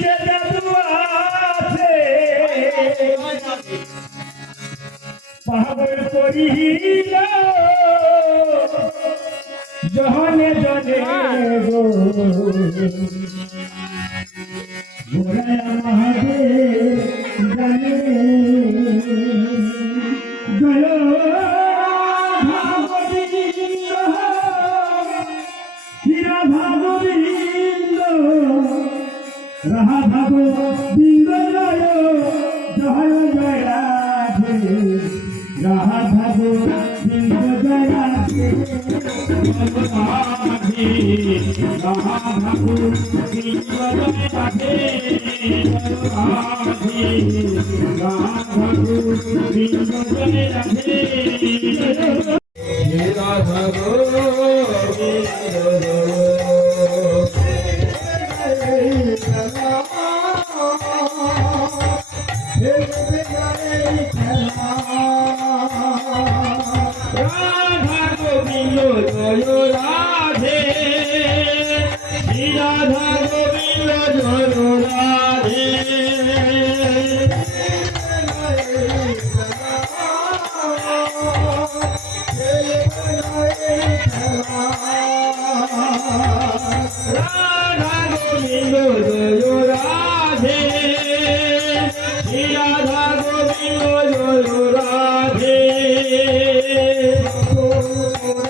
গীতে জাদু আছে। পাহাড় জহনে জনে গো Mahadev Radhe Radha Oh, oh, oh, oh.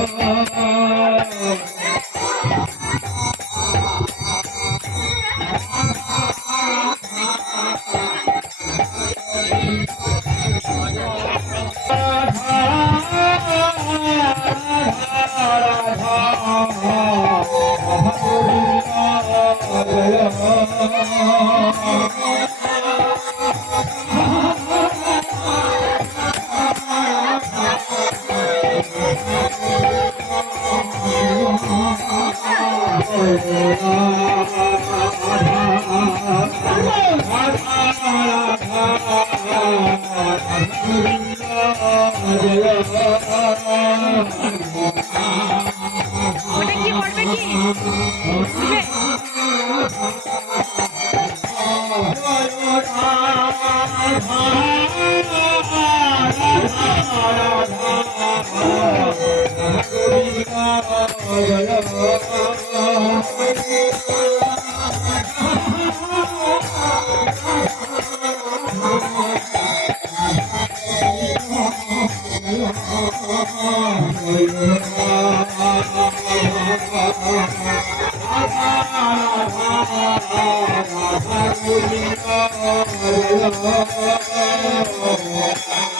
জয় ওটা Thank you.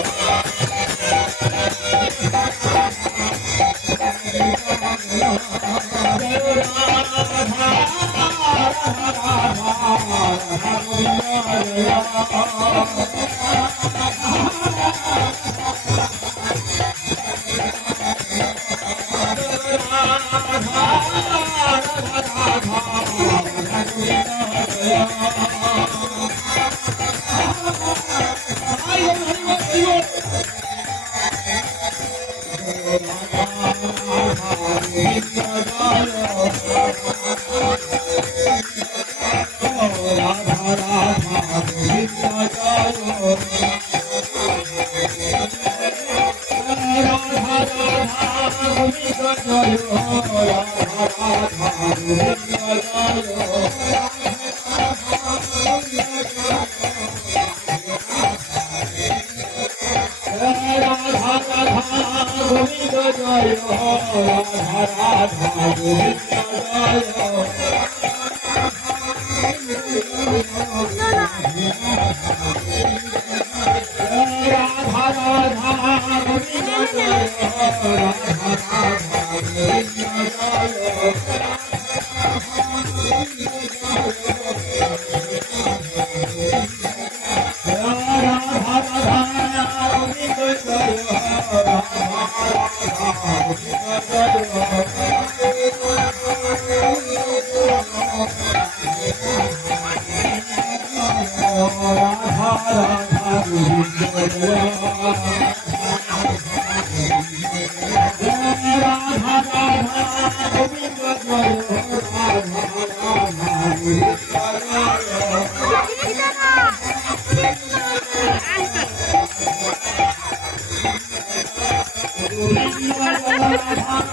Oh, Jaya Radha Radha Govinda Jaya Thank you.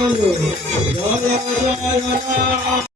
বলো